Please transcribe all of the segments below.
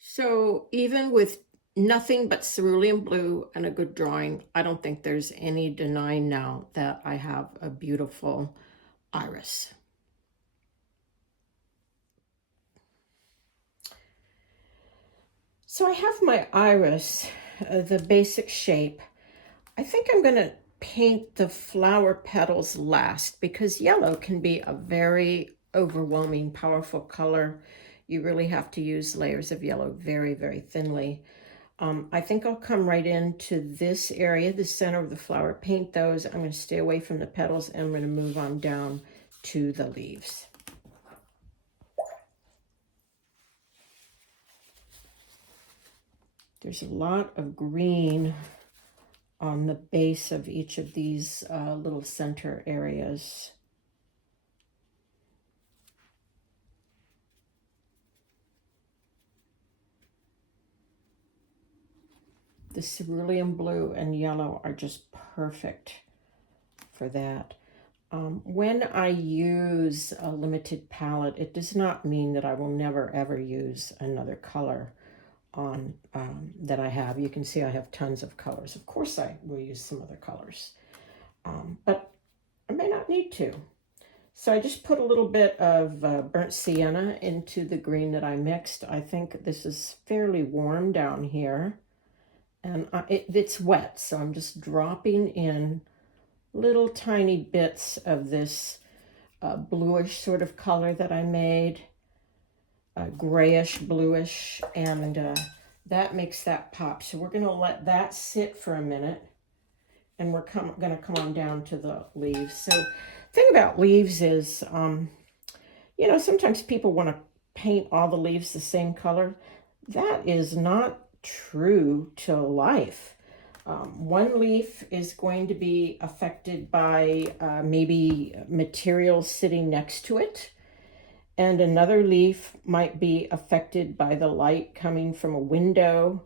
So even with nothing but cerulean blue and a good drawing, I don't think there's any denying now that I have a beautiful iris. So I have my iris, the basic shape. I think I'm going to paint the flower petals last because yellow can be a very overwhelming, powerful color. You really have to use layers of yellow very, very thinly. I think I'll come right into this area, the center of the flower, paint those. I'm going to stay away from the petals and I'm going to move on down to the leaves. There's a lot of green on the base of each of these little center areas. The cerulean blue and yellow are just perfect for that. When I use a limited palette, it does not mean that I will never ever use another color on that I have. You can see I have tons of colors. Of course I will use some other colors, but I may not need to. So I just put a little bit of burnt sienna into the green that I mixed. I think this is fairly warm down here. And it's wet, so I'm just dropping in little tiny bits of this bluish sort of color that I made, grayish, bluish, and that makes that pop. So we're going to let that sit for a minute, and we're going to come on down to the leaves. So the thing about leaves is, you know, sometimes people want to paint all the leaves the same color. That is not true to life. One leaf is going to be affected by maybe materials sitting next to it, and another leaf might be affected by the light coming from a window,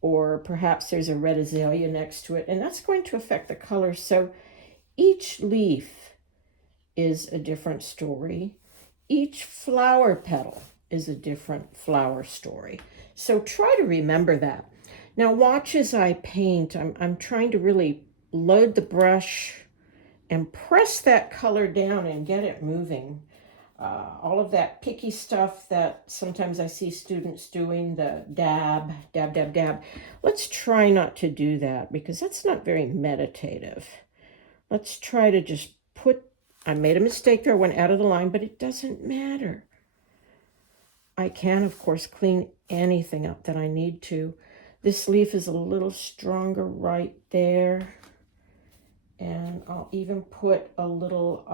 or perhaps there's a red azalea next to it, and that's going to affect the color. So each leaf is a different story. Each flower petal is a different flower story. So try to remember that. Now watch as I paint. I'm trying to really load the brush and press that color down and get it moving. All of that picky stuff that sometimes I see students doing, the dab, dab, dab, dab. Let's try not to do that because that's not very meditative. Let's try to just I made a mistake there, I went out of the line, but it doesn't matter. I can, of course, clean anything up that I need to. This leaf is a little stronger right there. And I'll even put a little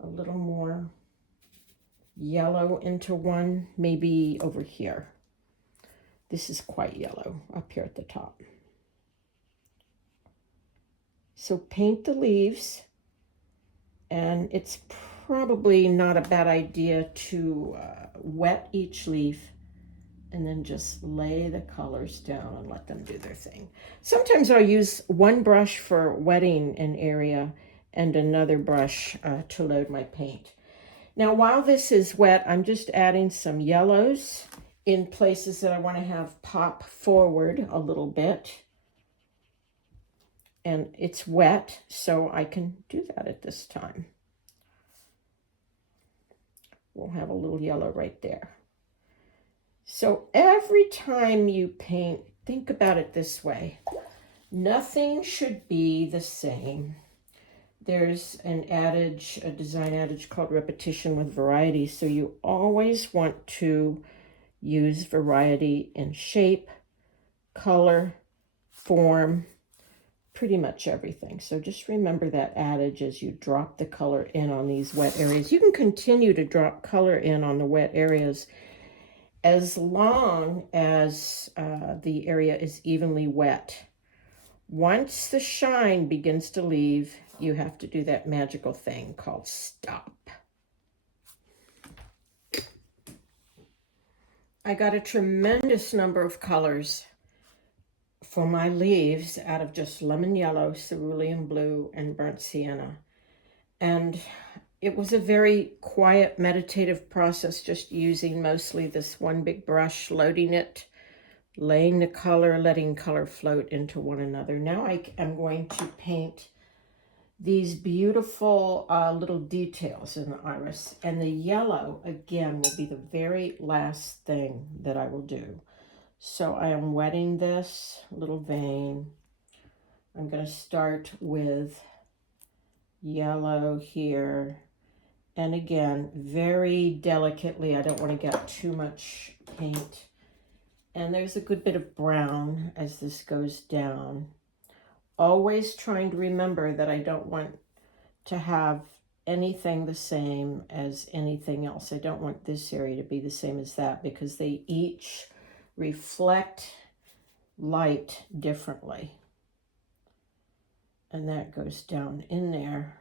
more yellow into one, maybe over here. This is quite yellow up here at the top. So paint the leaves, and it's probably not a bad idea to wet each leaf and then just lay the colors down and let them do their thing. Sometimes I'll use one brush for wetting an area and another brush to load my paint. Now, while this is wet, I'm just adding some yellows in places that I want to have pop forward a little bit. And it's wet, so I can do that at this time. We'll have a little yellow right there. So every time you paint, think about it this way. Nothing should be the same. There's an adage, a design adage called repetition with variety. So you always want to use variety in shape, color, form, pretty much everything. So just remember that adage as you drop the color in on these wet areas. You can continue to drop color in on the wet areas as long as the area is evenly wet. Once the shine begins to leave, you have to do that magical thing called stop. I got a tremendous number of colors for my leaves out of just lemon yellow, cerulean blue, and burnt sienna. And it was a very quiet, meditative process, just using mostly this one big brush, loading it, laying the color, letting color float into one another. Now I am going to paint these beautiful little details in the iris. And the yellow, again, will be the very last thing that I will do. So I am wetting this little vein. I'm going to start with yellow here. And again, very delicately, I don't want to get too much paint. And there's a good bit of brown as this goes down. Always trying to remember that I don't want to have anything the same as anything else. I don't want this area to be the same as that because they each reflect light differently. And that goes down in there.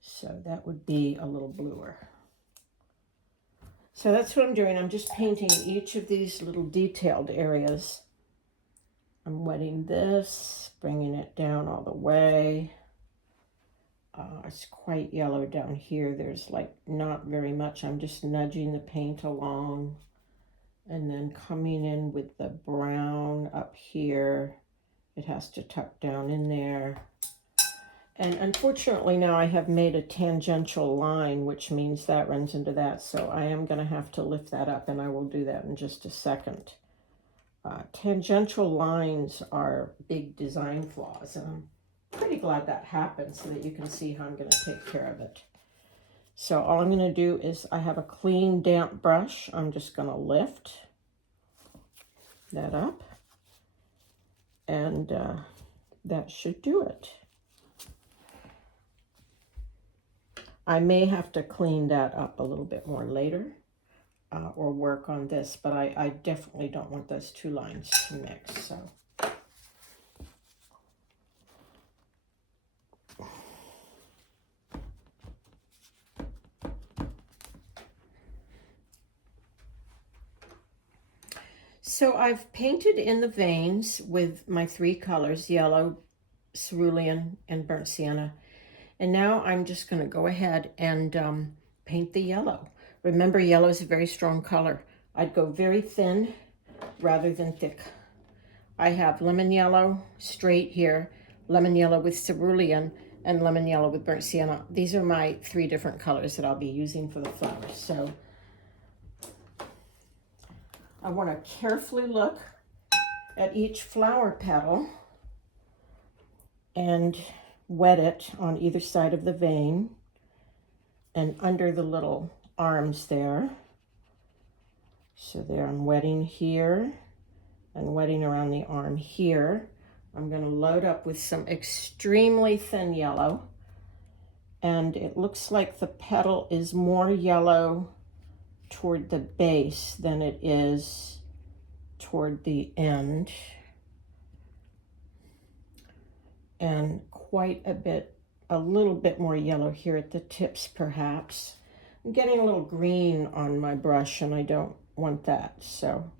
So that would be a little bluer. So that's what I'm doing. I'm just painting each of these little detailed areas. I'm wetting this, bringing it down all the way. It's quite yellow down here. There's like not very much. I'm just nudging the paint along and then coming in with the brown up here. It has to tuck down in there. And unfortunately now I have made a tangential line, which means that runs into that. So I am going to have to lift that up, and I will do that in just a second. Tangential lines are big design flaws, and I'm pretty glad that happened so that you can see how I'm going to take care of it. So all I'm going to do is I have a clean damp brush. I'm just going to lift that up, and that should do it. I may have to clean that up a little bit more later or work on this, but I definitely don't want those two lines to mix. So I've painted in the veins with my three colors, yellow, cerulean, and burnt sienna. And now I'm just going to go ahead and paint the yellow. Remember, yellow is a very strong color. I'd go very thin rather than thick. I have lemon yellow straight here, lemon yellow with cerulean, and lemon yellow with burnt sienna. These are my three different colors that I'll be using for the flowers. So I want to carefully look at each flower petal and wet it on either side of the vein and under the little arms there. So there, I'm wetting here and wetting around the arm here. I'm going to load up with some extremely thin yellow, and it looks like the petal is more yellow toward the base than it is toward the end, and quite a little bit more yellow here at the tips perhaps. I'm getting a little green on my brush, and I don't want that. So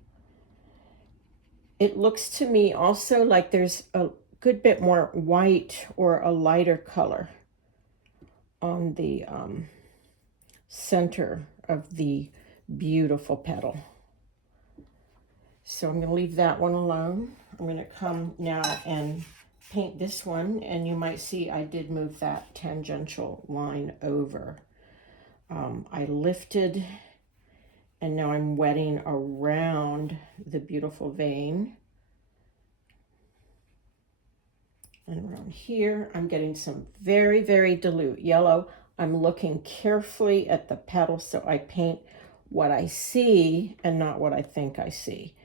it looks to me also like there's a good bit more white or a lighter color on the center of the beautiful petal. So I'm going to leave that one alone. I'm going to come now and paint this one, and you might see I did move that tangential line over. I lifted, and now I'm wetting around the beautiful vein. And around here, I'm getting some very, very dilute yellow. I'm looking carefully at the petal, so I paint what I see and not what I think I see.